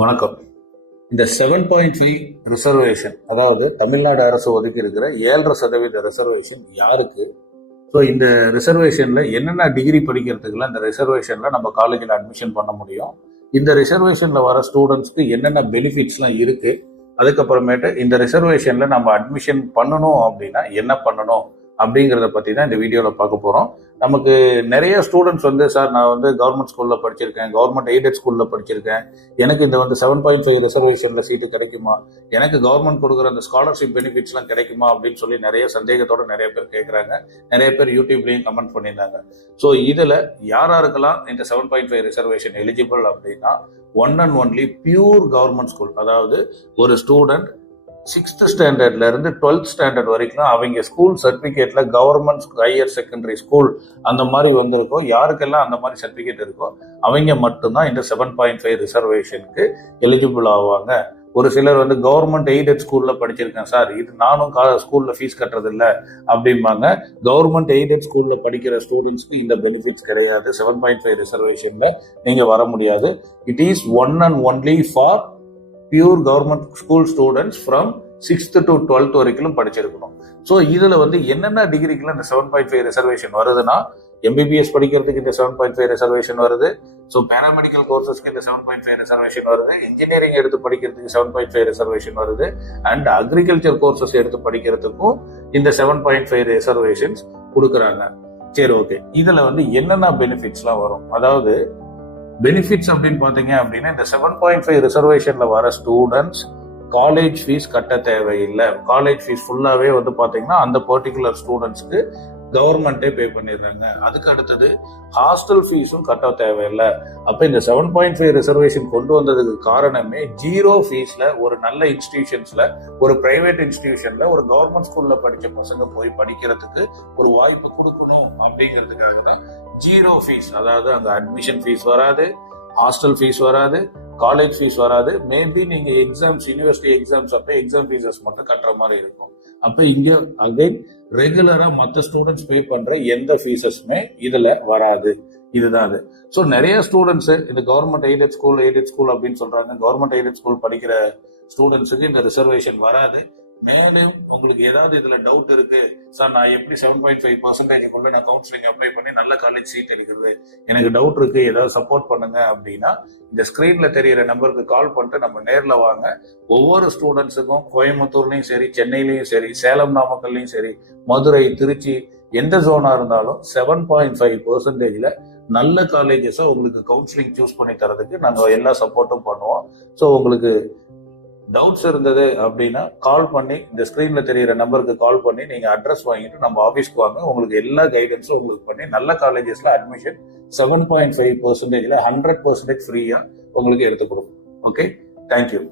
வணக்கம். இந்த 7.5 ரிசர்வேஷன், அதாவது தமிழ்நாடு அரசு ஒதுக்கி இருக்கிற 7.5% ரிசர்வேஷன் யாருக்கு? ஸோ இந்த ரிசர்வேஷன்ல என்னென்ன டிகிரி படிக்கிறதுக்குலாம் இந்த ரிசர்வேஷன்ல நம்ம காலேஜில் அட்மிஷன் பண்ண முடியும், இந்த ரிசர்வேஷன்ல வர ஸ்டூடெண்ட்ஸ்க்கு என்னென்ன பெனிஃபிட்ஸ்லாம் இருக்கு, அதுக்கப்புறமேட்டு இந்த ரிசர்வேஷன்ல நம்ம அட்மிஷன் பண்ணணும் அப்படின்னா என்ன பண்ணணும் அப்படிங்கிறத பற்றி தான் இந்த வீடியோவில் பார்க்க போகிறோம். நமக்கு நிறைய ஸ்டூடெண்ட்ஸ் சார் நான் கவர்மெண்ட் ஸ்கூலில் படிச்சிருக்கேன், கவர்மெண்ட் எய்டட் ஸ்கூலில் படிச்சிருக்கேன், எனக்கு இந்த 7.5 ரிசர்வேஷனில் சீட்டு கிடைக்குமா, எனக்கு கவர்மெண்ட் கொடுக்குற அந்த ஸ்காலர்ஷிப் பெனிஃபிட்ஸ்லாம் கிடைக்குமா அப்படின்னு சொல்லி நிறைய சந்தேகத்தோட நிறைய பேர் கேட்குறாங்க. நிறைய பேர் யூடியூப்லேயும் கமெண்ட் பண்ணியிருந்தாங்க. ஸோ இதில் யாராருக்கெல்லாம் இந்த 7.5 ரிசர்வேஷன் எலிஜிபிள் அப்படின்னா, one and only pure government school, அதாவது ஒரு ஸ்டூடெண்ட் 6th ஸ்டாண்டர்ட்ல இருந்து 12th ஸ்டாண்டர்ட் வரைக்கும் அவங்க ஸ்கூல் சர்டிபிகேட்ல கவர்மெண்ட் ஹையர் செகண்டரி ஸ்கூல் அந்த மாதிரி வந்திருக்கோ, யாருக்கெல்லாம் அந்த மாதிரி சர்டிபிகேட் இருக்கோ அவங்க மட்டும்தான் இந்த 7.5 ரிசர்வேஷனுக்கு எலிஜிபிள் ஆவாங்க. ஒரு சிலர் கவர்மெண்ட் எய்டட் ஸ்கூல்ல படிச்சிருக்கேன் சார், இது நானும் ஸ்கூல்ல ஃபீஸ் கட்டுறது இல்லை அப்படிம்பாங்க. கவர்மெண்ட் எய்டட் ஸ்கூல்ல படிக்கிற ஸ்டூடெண்ட்ஸ்க்கு இந்த பெனிஃபிட்ஸ் கிடையாது. 7.5 ரிசர்வேஷன்ல நீங்க வர முடியாது. It is one and only for pure government school students from 6th to 12th வரைக்கும் படிச்சிருக்கணும். ஸோ இதுல என்னென்ன டிகிரிக்குலாம் இந்த 7.5 ரிசர்வேஷன் வருதுன்னா, எம்பிபிஎஸ் படிக்கிறதுக்கு இந்த 7.5 ரிசர்வேஷன் வருது. ஸோ பேராமெடிக்கல் கோர்சஸ்க்கு இந்த 7.5 ரிசர்வேஷன் வருது. இன்ஜினியரிங் எடுத்து படிக்கிறதுக்கு 7.5 ரிசர்வேஷன் வருது. அண்ட் அக்ரிகல்ச்சர் கோர்சஸ் எடுத்து படிக்கிறதுக்கும் இந்த 7.5 ரிசர்வேஷன்ஸ் கொடுக்குறாங்க. சரி, ஓகே. இதுல என்னென்ன பெனிஃபிட்ஸ்லாம் வரும், அதாவது பெனிஃபிட்ஸ் அப்படின்னு பாத்தீங்க அப்படின்னா, இந்த 7.5 ரிசர்வேஷன்ல வர ஸ்டூடெண்ட்ஸ் காலேஜ் ஃபீஸ் கட்ட தேவையில்லை. காலேஜ் ஃபீஸ் ஃபுல்லாவே பாத்தீங்கன்னா அந்த பர்டிகுலர் ஸ்டூடெண்ட்ஸ்க்கு கவர்மெண்டே பே பண்ணிடுறாங்க. அதுக்கு அடுத்தது ஹாஸ்டல் ஃபீஸும் கட்ட தேவையில்லை. அப்ப இந்த 7.5 ரிசர்வேஷன் கொண்டு வந்ததுக்கு காரணமே ஜீரோ ஃபீஸ்ல ஒரு நல்ல இன்ஸ்டிடியூஷன்ஸ்ல, ஒரு பிரைவேட் இன்ஸ்டிடியூஷன்ல ஒரு கவர்மெண்ட் ஸ்கூல்ல படிச்ச பசங்க போய் படிக்கிறதுக்கு ஒரு வாய்ப்பு கொடுக்கணும் அப்படிங்கிறதுக்காக தான் ஜீரோ ஃபீஸ். அதாவது அங்க அட்மிஷன் ஃபீஸ் வராது, ஹாஸ்டல் ஃபீஸ் வராது, காலேஜ் ஃபீஸ் வராது. மேபி நீங்க எக்ஸாம்ஸ், யூனிவர்சிட்டி எக்ஸாம்ஸ் அப்ப எக்ஸாம் ஃபீஸஸ் மட்டும் கட்டுற மாதிரி இருக்கும். அப்ப இங்க அகைன் ரெகுலரா மற்ற ஸ்டூடெண்ட்ஸ் பே பண்ற எந்த ஃபீஸஸ்மே இதுல வராது. இதுதான் அது. ஸோ நிறைய ஸ்டூடெண்ட்ஸ் இந்த கவர்மெண்ட் எய்டட் ஸ்கூல் அப்படின்னு சொல்றாங்க. கவர்மெண்ட் எய்டட் ஸ்கூல் படிக்கிற ஸ்டூடெண்ட்ஸுக்கு இந்த ரிசர்வேஷன் வராது. மேலும் உங்களுக்கு ஏதாவது இதுல டவுட் இருக்கு சார், நான் எப்படி 7.5% நான் கவுன்சிலிங் அப்ளை பண்ணி நல்ல காலேஜ் சீட் எடுக்கிறது, எனக்கு டவுட் இருக்கு, ஏதாவது சப்போர்ட் பண்ணுங்க அப்படின்னா இந்த ஸ்கிரீன்ல தெரியற நம்பருக்கு கால் பண்ணிட்டு நம்ம நேர்ல வாங்க. ஒவ்வொரு ஸ்டூடெண்ட்ஸுக்கும் கோயம்புத்தூர்லயும் சரி, சென்னையிலயும் சரி, சேலம் நாமக்கல்லையும் சரி, மதுரை, திருச்சி, எந்த ஜோனா இருந்தாலும் 7.5%ல நல்ல காலேஜஸா உங்களுக்கு கவுன்சிலிங் சூஸ் பண்ணி தரதுக்கு நாங்க எல்லா சப்போர்ட்டும் பண்ணுவோம். ஸோ உங்களுக்கு டவுட்ஸ் இருந்தது அப்படின்னா கால் பண்ணி இந்த ஸ்கிரீன்ல தெரியற நம்பருக்கு கால் பண்ணி நீங்க அட்ரஸ் வாங்கிட்டு நம்ம ஆஃபீஸ்க்கு வாங்க. உங்களுக்கு எல்லா கைடன்ஸும் உங்களுக்கு பண்ணி நல்ல காலேஜஸ்ல அட்மிஷன் 7.5%ல 100% ஃப்ரீயா உங்களுக்கு எடுத்து கொடுக்கும். Okay, thank you.